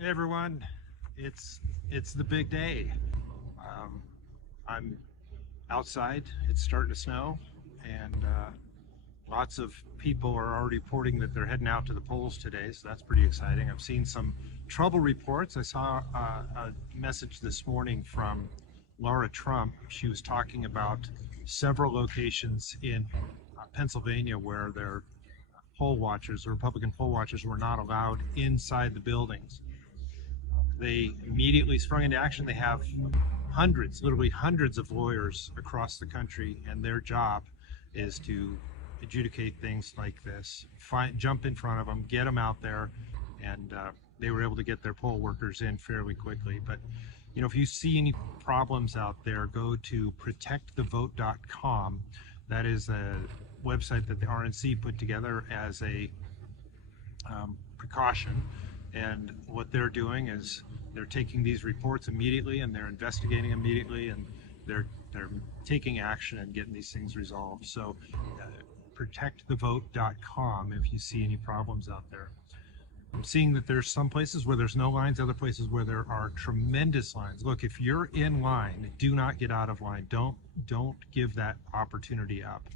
Hey everyone, it's the big day. I'm outside. It's starting to snow, and lots of people are already reporting that they're heading out to the polls today. So that's pretty exciting. I've seen some trouble reports. I saw a message this morning from Laura Trump. She was talking about several locations in Pennsylvania where their poll watchers, the Republican poll watchers, were not allowed inside the buildings. They immediately sprung into action. They have hundreds, literally hundreds of lawyers across the country, and their job is to adjudicate things like this, jump in front of them, get them out there, and they were able to get their poll workers in fairly quickly. But you know, if you see any problems out there, go to protectthevote.com. That is a website that the RNC put together as a precaution. And what they're doing is they're taking these reports immediately and they're investigating immediately, and they're taking action and getting these things resolved. So protectthevote.com if you see any problems out there. I'm seeing that there's some places where there's no lines, other places where there are tremendous lines. Look, if you're in line, do not get out of line. Don't give that opportunity up.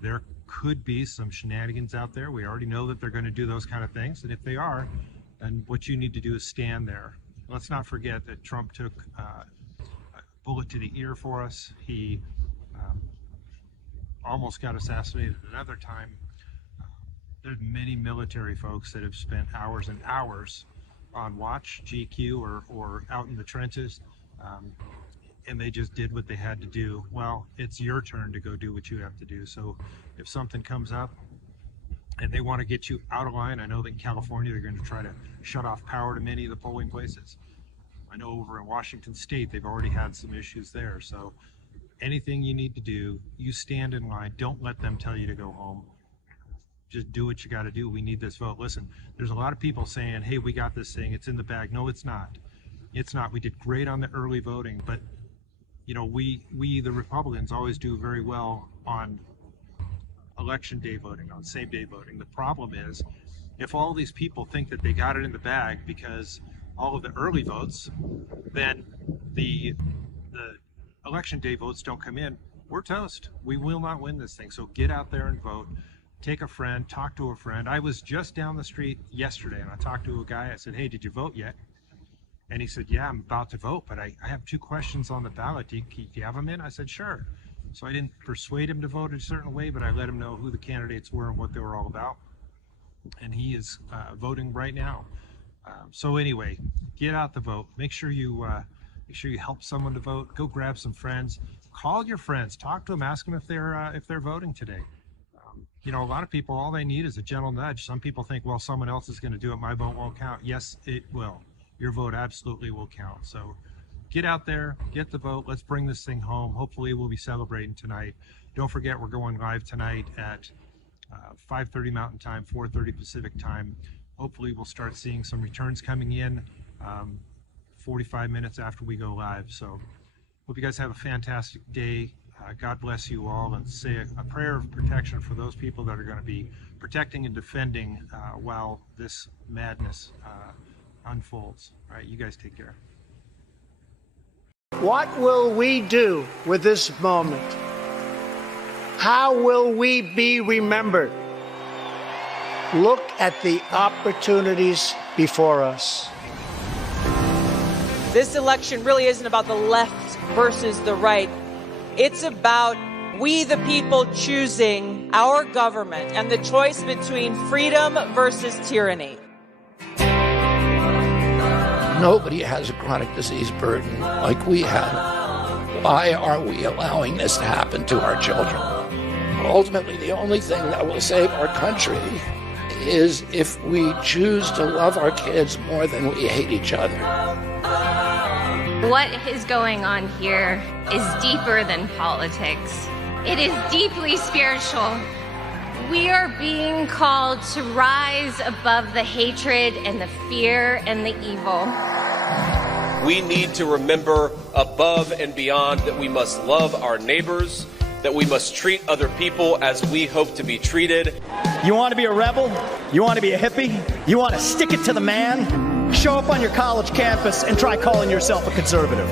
There could be some shenanigans out there. We already know that they're going to do those kind of things, and if they are, then what you need to do is stand there. Let's not forget that Trump took a bullet to the ear for us. He almost got assassinated another time. There's many military folks that have spent hours and hours on watch, GQ, or out in the trenches, and they just did what they had to do. Well, it's your turn to go do what you have to do. So if something comes up and they want to get you out of line, I know that in California they're going to try to shut off power to many of the polling places. I know over in Washington State they've already had some issues there. So anything you need to do, you stand in line. Don't let them tell you to go home. Just do what you got to do. We need this vote. Listen, there's a lot of people saying, hey, we got this thing, it's in the bag. No, it's not. It's not. We did great on the early voting, but you know, we the Republicans always do very well on election day voting, on same day voting. The problem is, if all these people think that they got it in the bag because all of the early votes, then the election day votes don't come in, we're toast. We will not win this thing. So get out there and vote. Take a friend, talk to a friend. I was just down the street yesterday and I talked to a guy. I said, hey, did you vote yet? And he said, yeah, I'm about to vote, but I have 2 questions on the ballot. Do you have them in? I said, sure. So I didn't persuade him to vote a certain way, but I let him know who the candidates were and what they were all about. And he is voting right now. So anyway, get out the vote. Make sure you help someone to vote. Go grab some friends. Call your friends. Talk to them. Ask them if they're voting today. You know, a lot of people, all they need is a gentle nudge. Some people think, well, someone else is going to do it. My vote won't count. Yes, it will. Your vote absolutely will count. So get out there, get the vote. Let's bring this thing home. Hopefully we'll be celebrating tonight. Don't forget, we're going live tonight at 5:30 Mountain Time, 4:30 Pacific Time. Hopefully we'll start seeing some returns coming in 45 minutes after we go live. So hope you guys have a fantastic day. God bless you all, and say a prayer of protection for those people that are going to be protecting and defending while this madness unfolds. All right, you guys take care. What will we do with this moment? How will we be remembered? Look at the opportunities before us. This election really isn't about the left versus the right. It's about we the people choosing our government and the choice between freedom versus tyranny. Nobody has a chronic disease burden like we have. Why are we allowing this to happen to our children? Ultimately, the only thing that will save our country is if we choose to love our kids more than we hate each other. What is going on here is deeper than politics. It is deeply spiritual. We are being called to rise above the hatred and the fear and the evil. We need to remember above and beyond that we must love our neighbors, that we must treat other people as we hope to be treated. You want to be a rebel? You want to be a hippie? You want to stick it to the man? show up on your college campus and try calling yourself a conservative.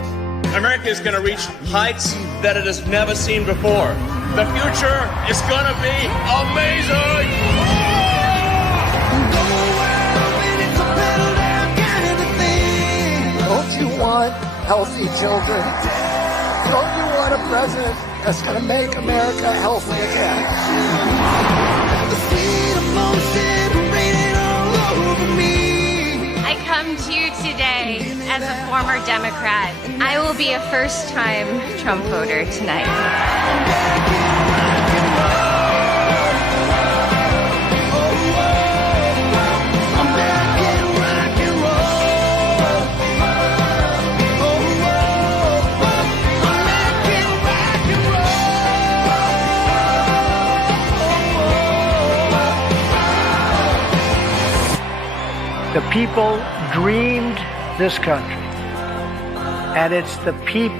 America is going to reach heights that it has never seen before. The future is going to be amazing. Don't you want healthy children? Don't you want a president that's going to make America healthy again? I come to you today as a former Democrat. I will be a first-time Trump voter tonight. The people dreamed this country, and it's the people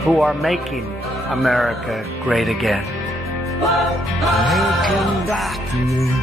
who are making America great again. Making rock and roll.